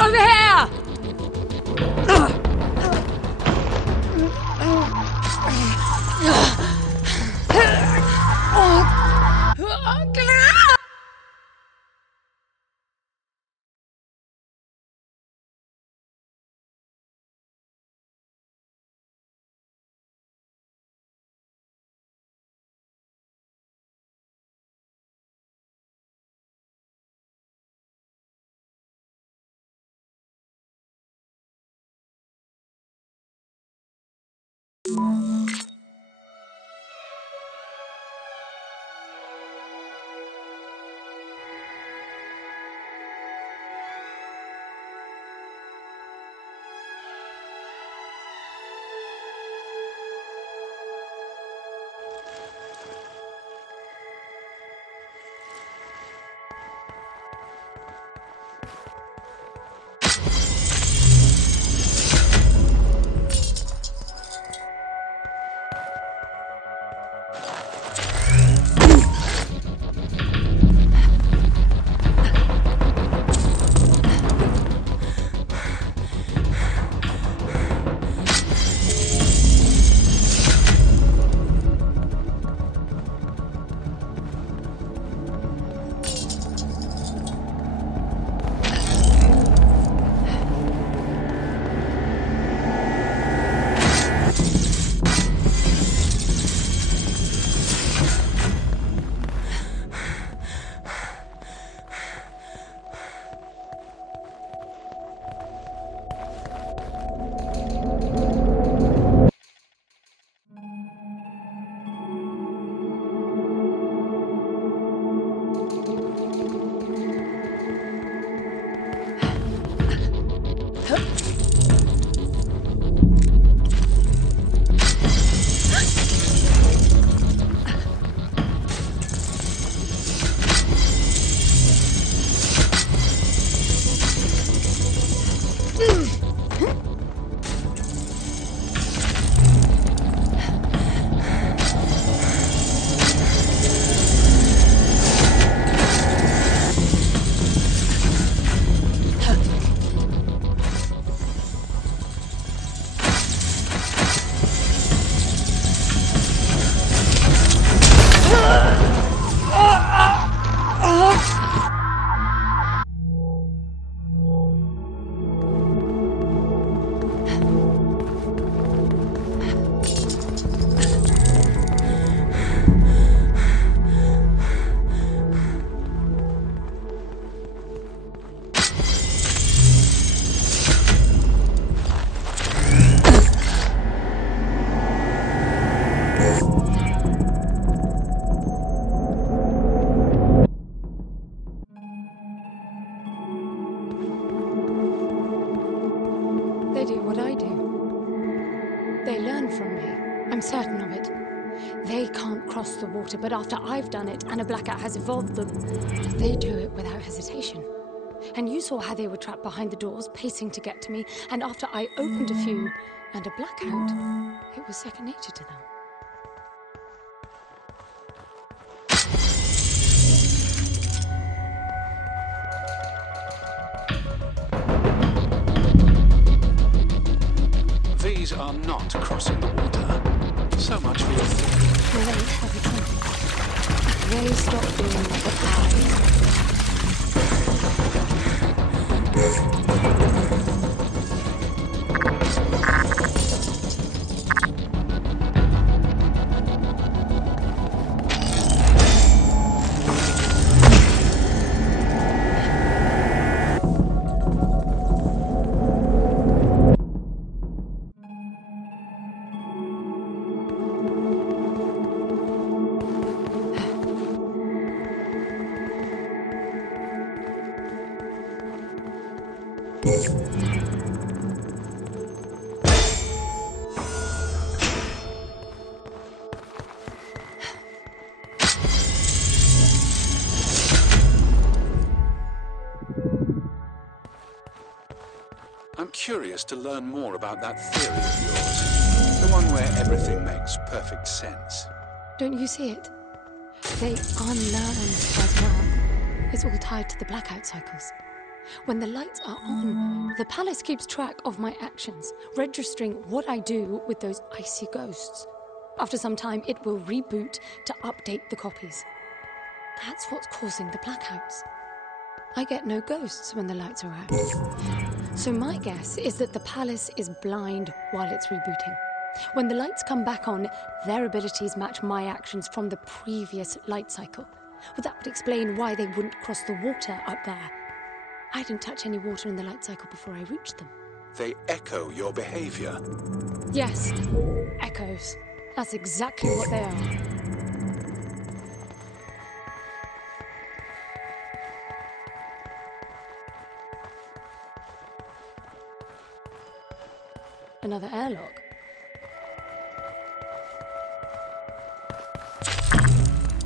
Over here! They do what I do. They learn from me. I'm certain of it. They can't cross the water, but after I've done it and a blackout has evolved them, they do it without hesitation. And you saw how they were trapped behind the doors, pacing to get to me, and after I opened a few and a blackout, it was second nature to them. These are not crossing the water. So much for your Great, have a drink. They stop doing what I. I'm curious to learn more about that theory of yours. The one where everything makes perfect sense. Don't you see it? They unlearn as well. It's all tied to the blackout cycles. When the lights are on, the palace keeps track of my actions, registering what I do with those icy ghosts. After some time, it will reboot to update the copies. That's what's causing the blackouts. I get no ghosts when the lights are out. So my guess is that the palace is blind while it's rebooting. When the lights come back on, their abilities match my actions from the previous light cycle. Well, that would explain why they wouldn't cross the water up there. I didn't touch any water in the light cycle before I reached them. They echo your behavior. Yes, echoes. That's exactly what they are. Another airlock.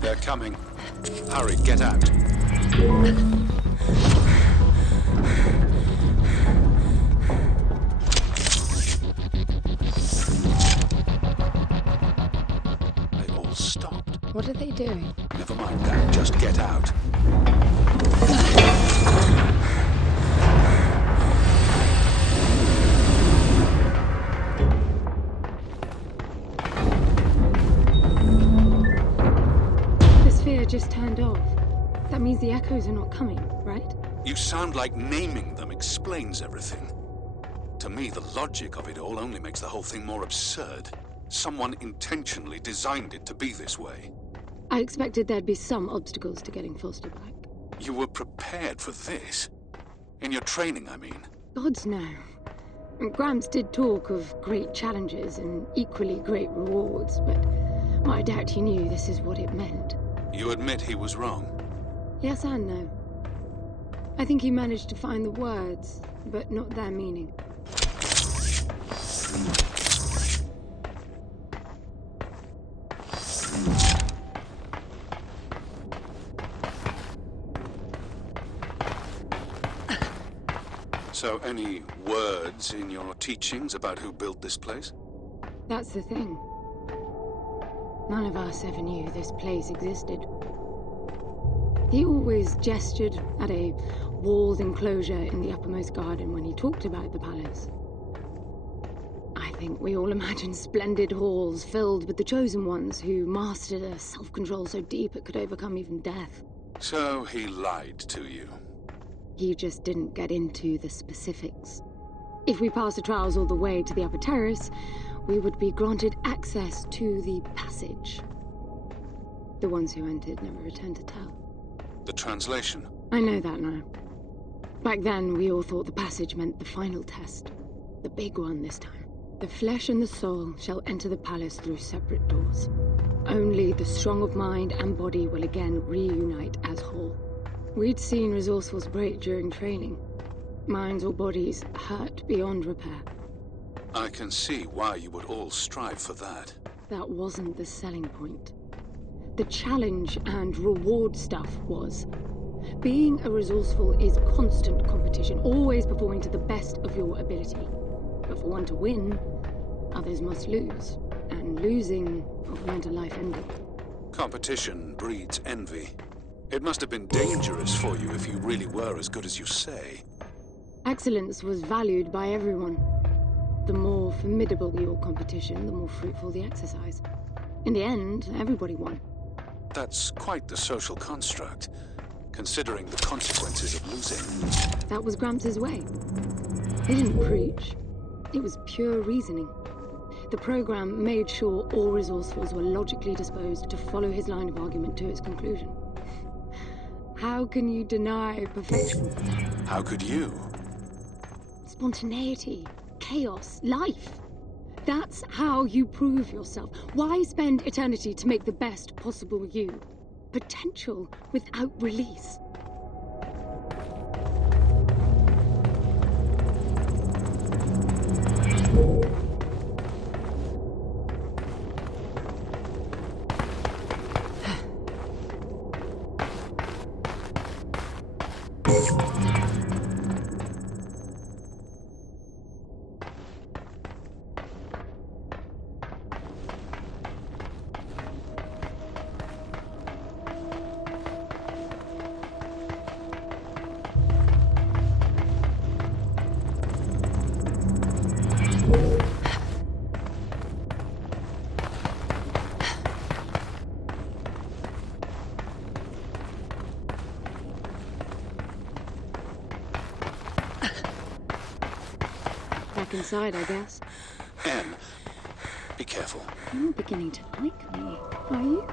They're coming. Hurry, get out. They all stopped. What are they doing? Never mind that, just get out. Just turned off. That means the echoes are not coming, right? You sound like naming them explains everything. To me, the logic of it all only makes the whole thing more absurd. Someone intentionally designed it to be this way. I expected there'd be some obstacles to getting Foster back. You were prepared for this? In your training, I mean? Gods no. Gramps did talk of great challenges and equally great rewards, but I doubt he knew this is what it meant. You admit he was wrong? Yes and no. I think he managed to find the words, but not their meaning. So, any words in your teachings about who built this place? That's the thing. None of us ever knew this place existed. He always gestured at a walled enclosure in the uppermost garden when he talked about the palace. I think we all imagine splendid halls filled with the chosen ones who mastered a self-control so deep it could overcome even death. So he lied to you? He just didn't get into the specifics. If we passed the trials all the way to the upper terrace, we would be granted access to the passage. The ones who entered never returned to tell. The translation? I know that now. Back then, we all thought the passage meant the final test. The big one this time. The flesh and the soul shall enter the palace through separate doors. Only the strong of mind and body will again reunite as whole. We'd seen resourcefuls break during training. Minds or bodies hurt beyond repair. I can see why you would all strive for that. That wasn't the selling point. The challenge and reward stuff was. Being a resourceful is constant competition, always performing to the best of your ability. But for one to win, others must lose. And losing often meant a life ending. Competition breeds envy. It must have been dangerous for you if you really were as good as you say. Excellence was valued by everyone. The more formidable your competition, the more fruitful the exercise. In the end, everybody won. That's quite the social construct, considering the consequences of losing. That was Gramps' way. He didn't preach. It was pure reasoning. The program made sure all resourcefuls were logically disposed to follow his line of argument to its conclusion. How can you deny perfection? How could you? Spontaneity, chaos, life. That's how you prove yourself. Why spend eternity to make the best possible you? Potential without release. Back inside, I guess. Anne, be careful. You're beginning to like me, are you?